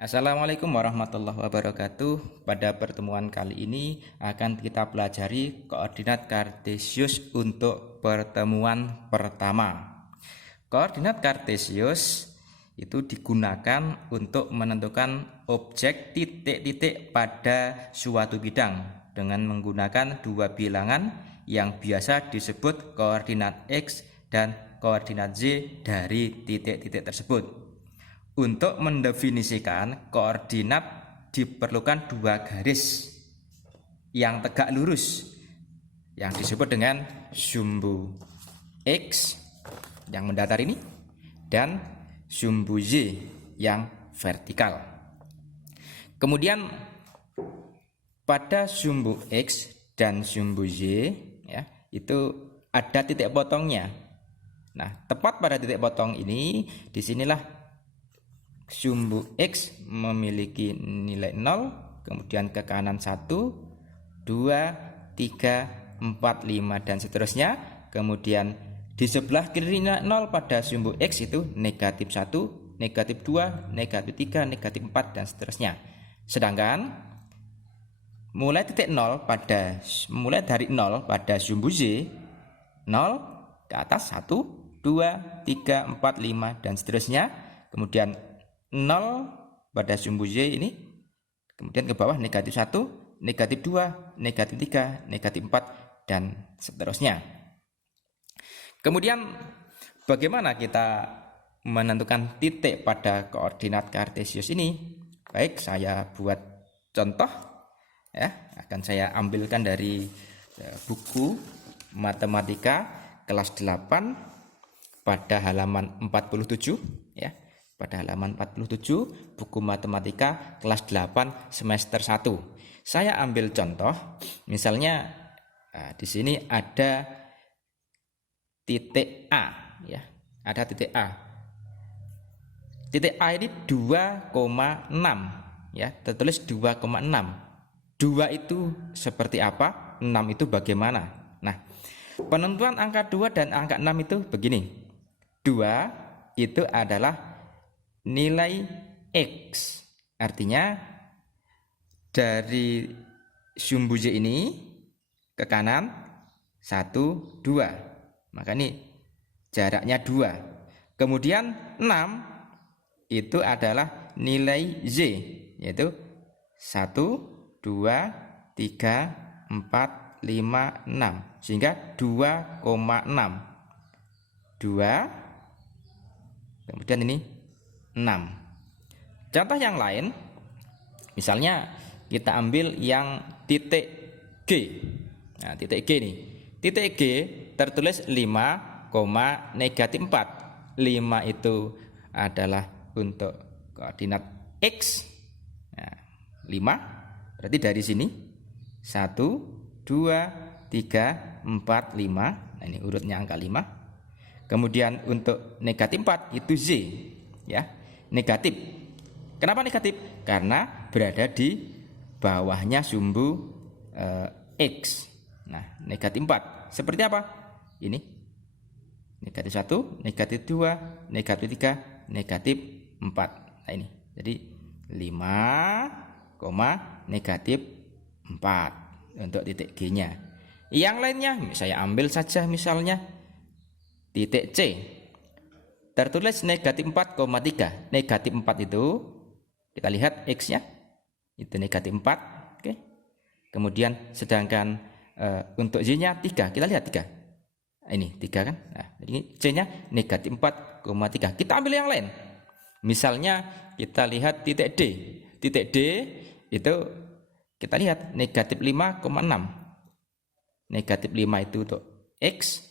Assalamualaikum warahmatullahi wabarakatuh. Pada pertemuan kali ini akan kita pelajari koordinat kartesius untuk pertemuan pertama. Koordinat kartesius itu digunakan untuk menentukan objek titik-titik pada suatu bidang dengan menggunakan dua bilangan yang biasa disebut koordinat X dan koordinat Z dari titik-titik tersebut. Untuk mendefinisikan koordinat diperlukan dua garis yang tegak lurus yang disebut dengan sumbu X yang mendatar ini dan sumbu Y yang vertikal. Kemudian pada sumbu X dan sumbu Y ya, itu ada titik potongnya. Nah, tepat pada titik potong ini disinilah sumbu X memiliki nilai 0, kemudian ke kanan 1, 2, 3, 4, 5 dan seterusnya. Kemudian di sebelah kirinya 0 pada sumbu X itu negatif 1, negatif 2, negatif 3, negatif 4 dan seterusnya. Sedangkan mulai dari 0 pada sumbu Z 0 ke atas 1, 2, 3, 4, 5 dan seterusnya. Kemudian 0 pada sumbu Y ini, kemudian ke bawah negatif 1, negatif 2, negatif 3, negatif 4 dan seterusnya. Kemudian bagaimana kita menentukan titik pada koordinat kartesius ini? Baik, saya buat contoh ya, akan saya ambilkan dari buku matematika kelas 8 pada halaman 47 ya. Pada halaman 47 buku matematika kelas 8 semester 1. Saya ambil contoh, misalnya di sini ada titik A ya. Ada titik A. Titik A ini 2,6 ya, tertulis 2,6. 2 itu seperti apa? 6 itu bagaimana? Nah, penentuan angka 2 dan angka 6 itu begini. 2 itu adalah nilai X, artinya dari sumbu Y ini ke kanan 1, 2, maka ini jaraknya 2. Kemudian 6 itu adalah nilai Z, yaitu 1, 2, 3, 4, 5, 6, sehingga 2,6. 2, kemudian ini 6. Contoh yang lain, misalnya kita ambil yang titik G. Nah, titik G nih. Titik G tertulis 5, negatif 4. 5 itu adalah untuk koordinat X. Nah, 5 berarti dari sini 1, 2, 3, 4, 5. Nah, ini urutnya angka 5. Kemudian untuk negatif 4 itu Z ya. Negatif. Kenapa negatif? Karena berada di bawahnya sumbu X. Nah, negatif 4. Seperti apa? Ini. Negatif 1, negatif 2, negatif 3, negatif 4. Nah, ini. Jadi 5, negatif 4 untuk titik G-nya. Yang lainnya saya ambil saja misalnya titik C. Tertulis negatif 4,3. Negatif 4 itu kita lihat X-nya itu negatif 4. Oke. Kemudian sedangkan untuk Y-nya 3. Kita lihat 3. Ini 3 kan. Nah, ini C-nya negatif 4,3. Kita ambil yang lain. Misalnya kita lihat titik D. Titik D itu kita lihat negatif 5,6. Negatif 5 itu untuk X.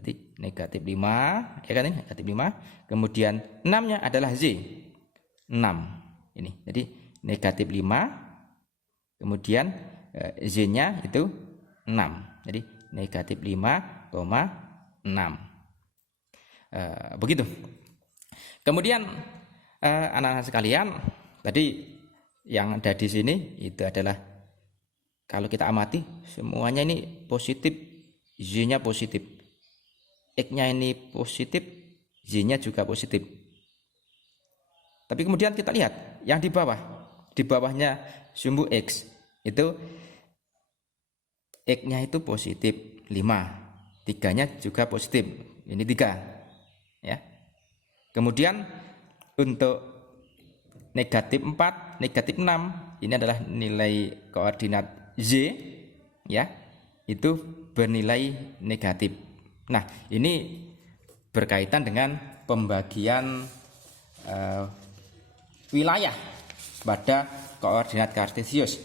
Jadi negatif 5, ya kan ini negatif 5. Kemudian 6-nya adalah Z. 6. Ini. Jadi negatif 5. Kemudian Z-nya itu 6. Jadi negatif 5,6. Begitu. Kemudian anak-anak sekalian, tadi yang ada di sini itu adalah kalau kita amati semuanya ini positif, Z-nya positif. X-nya ini positif, Y-nya juga positif. Tapi kemudian kita lihat yang di bawah. Di bawahnya sumbu X itu X-nya itu positif 5. 3-nya juga positif. Ini 3. Ya. Kemudian untuk negatif 4, negatif 6, ini adalah nilai koordinat Z, ya, itu bernilai negatif. Nah, ini berkaitan dengan pembagian wilayah pada koordinat kartesius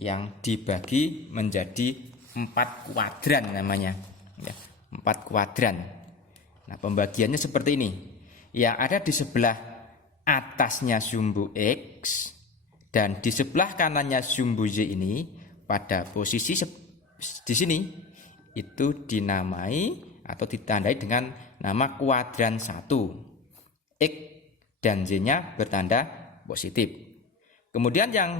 yang dibagi menjadi 4 kuadran namanya, ya, 4 kuadran. Nah, pembagiannya seperti ini. Yang ada di sebelah atasnya sumbu X dan di sebelah kanannya sumbu Y ini pada posisi di sini itu dinamai atau ditandai dengan nama kuadran 1. X dan Y-nya bertanda positif. Kemudian yang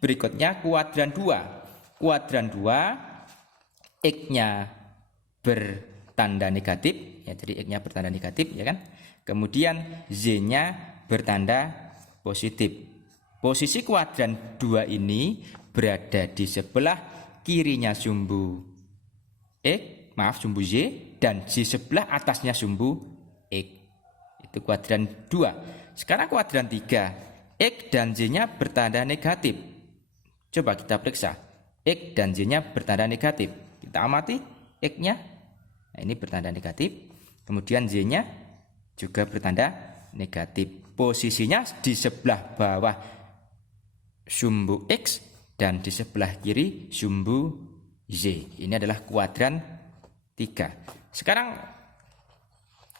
berikutnya kuadran 2. Kuadran 2 X-nya bertanda negatif, ya, jadi X-nya bertanda negatif, ya kan? Kemudian Z-nya bertanda positif. Posisi kuadran 2 ini berada di sebelah kirinya sumbu sumbu Y, dan di sebelah atasnya sumbu X. Itu kuadran 2. Sekarang kuadran 3. X dan Y-nya bertanda negatif. Coba kita periksa. X dan Y-nya bertanda negatif. Kita amati X-nya. Nah, ini bertanda negatif. Kemudian Y-nya juga bertanda negatif. Posisinya di sebelah bawah sumbu X dan di sebelah kiri sumbu Y. Ini adalah kuadran 3. Sekarang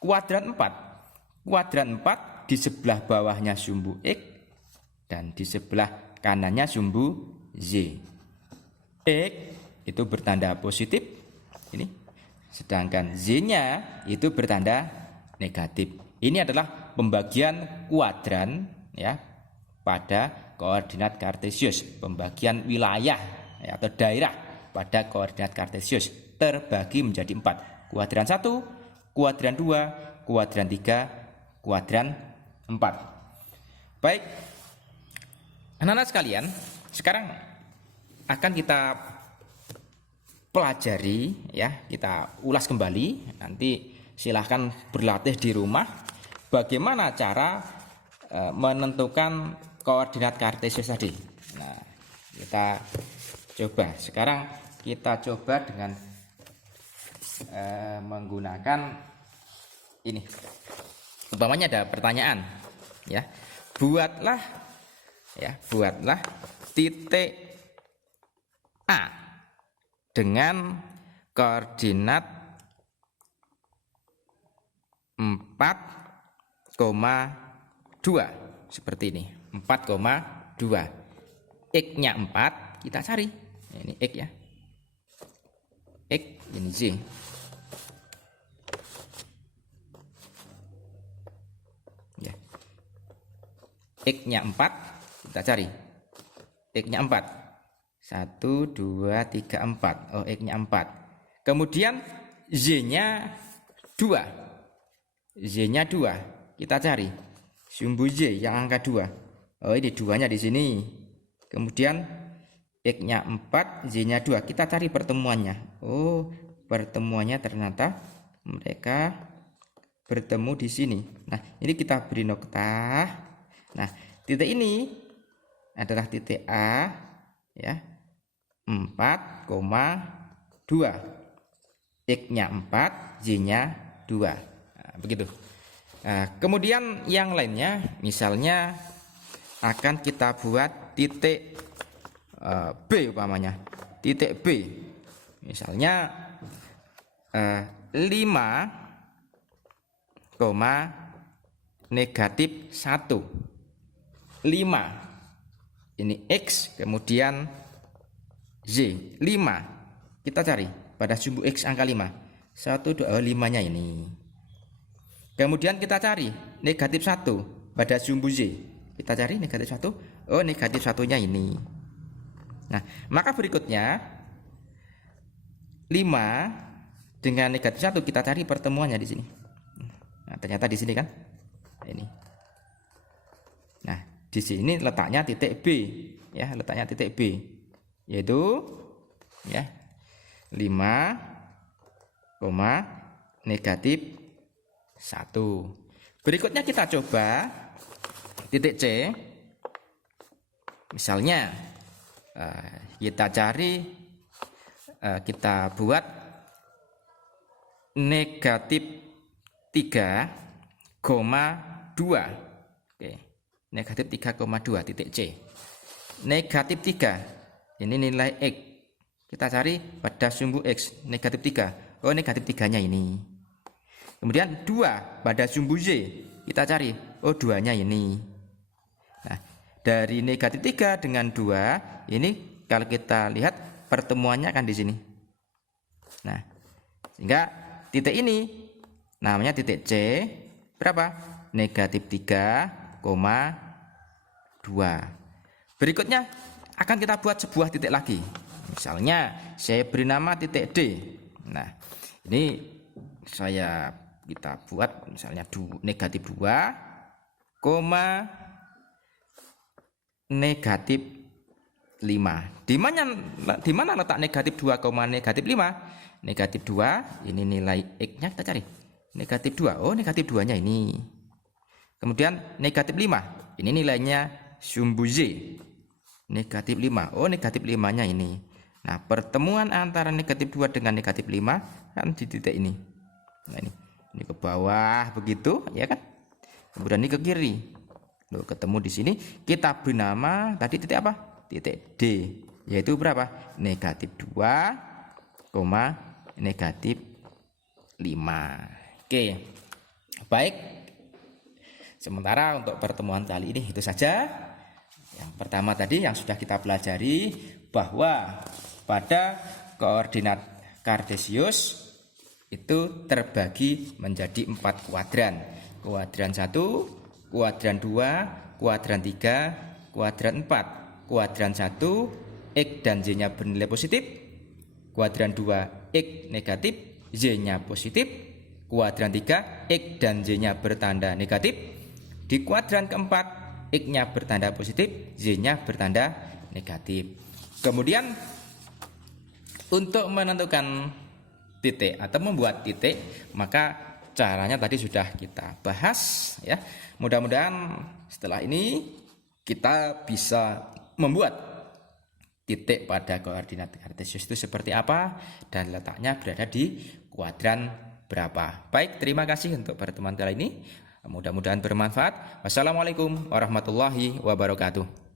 kuadran 4. Kuadran 4 di sebelah bawahnya sumbu X dan di sebelah kanannya sumbu Z. X itu bertanda positif ini, sedangkan Z-nya itu bertanda negatif. Ini adalah pembagian kuadran, ya, pada koordinat kartesius, pembagian wilayah, ya, atau daerah pada koordinat kartesius terbagi menjadi 4. Kuadran 1, kuadran 2, kuadran 3, kuadran 4. Baik, anak-anak sekalian, sekarang akan kita pelajari, ya, kita ulas kembali. Nanti silahkan berlatih di rumah bagaimana cara menentukan koordinat kartesius tadi. Nah, kita coba. Sekarang kita coba dengan menggunakan ini. Umpamanya ada pertanyaan, ya. Buatlah titik A dengan koordinat 4,2 seperti ini. 4,2. X-nya 4, kita cari. Ini X, ya. X, ini Z. Ya. X-nya 4, kita cari. X-nya 4. 1, 2, 3, 4. Oh, X-nya 4. Kemudian Z-nya 2. Z-nya 2. Kita cari sumbu Z yang angka 2. Oh, ini 2-nya di sini. Kemudian X-nya 4, Z-nya 2. Kita cari pertemuannya. Oh, pertemuannya ternyata mereka bertemu di sini. Nah, ini kita beri nokta. Nah, titik ini adalah titik A, ya. 4,2. X-nya 4, Z-nya 2. Nah, begitu. Nah, kemudian yang lainnya, misalnya akan kita buat titik B umpamanya. Titik B. Misalnya 5, negatif 1. 5. Ini X, kemudian Z. 5. Kita cari pada sumbu X angka 5. 1, 2, 5-nya ini. Kemudian kita cari negatif 1 pada sumbu Z. Kita cari negatif 1. Oh, negatif 1-nya ini. Nah, maka berikutnya 5 dengan negatif 1 kita cari pertemuannya di sini. Nah, ternyata di sini kan. Ini. Nah, di sini letaknya titik B, ya, letaknya titik B, yaitu ya 5, negatif 1. Berikutnya kita coba titik C. Misalnya kita cari, kita buat negatif 3,2. Oke, negatif 3,2 titik C. Negatif 3, ini nilai X. Kita cari pada sumbu X, negatif 3. Oh, negatif 3-nya ini. Kemudian 2 pada sumbu Z, kita cari, oh 2-nya ini. Nah, dari negatif 3 dengan 2, ini kalau kita lihat pertemuannya kan di sini. Nah, sehingga titik ini namanya titik C, berapa? Negatif 3,2. Berikutnya akan kita buat sebuah titik lagi. Misalnya saya beri nama titik D. Nah, ini kita buat misalnya negatif 2, negatif 5. Di mana letak negatif 2, negatif 5? Negatif 2, ini nilai X-nya kita cari. Negatif 2, oh negatif 2-nya ini. Kemudian negatif 5, ini nilainya sumbu Z. Negatif 5, oh negatif 5-nya ini. Nah, pertemuan antara negatif 2 dengan negatif 5 kan di titik ini. Nah, ini ke bawah begitu, ya kan? Kemudian ini ke kiri. Loh, ketemu di sini, kita beri nama tadi titik apa? Titik D, yaitu berapa? Negatif 2, negatif 5. Oke. Baik. Sementara untuk pertemuan kali ini itu saja. Yang pertama tadi yang sudah kita pelajari, bahwa pada koordinat kartesius itu terbagi menjadi 4 kuadran. Kuadran 1, kuadran 2, kuadran 3, kuadran 4. Kuadran 1, X dan Y-nya bernilai positif. Kuadran 2, X negatif, Y-nya positif. Kuadran 3, X dan Y-nya bertanda negatif. Di kuadran keempat, X-nya bertanda positif, Y-nya bertanda negatif. Kemudian untuk menentukan titik atau membuat titik, maka caranya tadi sudah kita bahas, ya. Mudah-mudahan setelah ini kita bisa membuat titik pada koordinat kartesius itu seperti apa dan letaknya berada di kuadran berapa. Baik, terima kasih untuk pertemuan kali ini. Mudah-mudahan bermanfaat. Wassalamualaikum warahmatullahi wabarakatuh.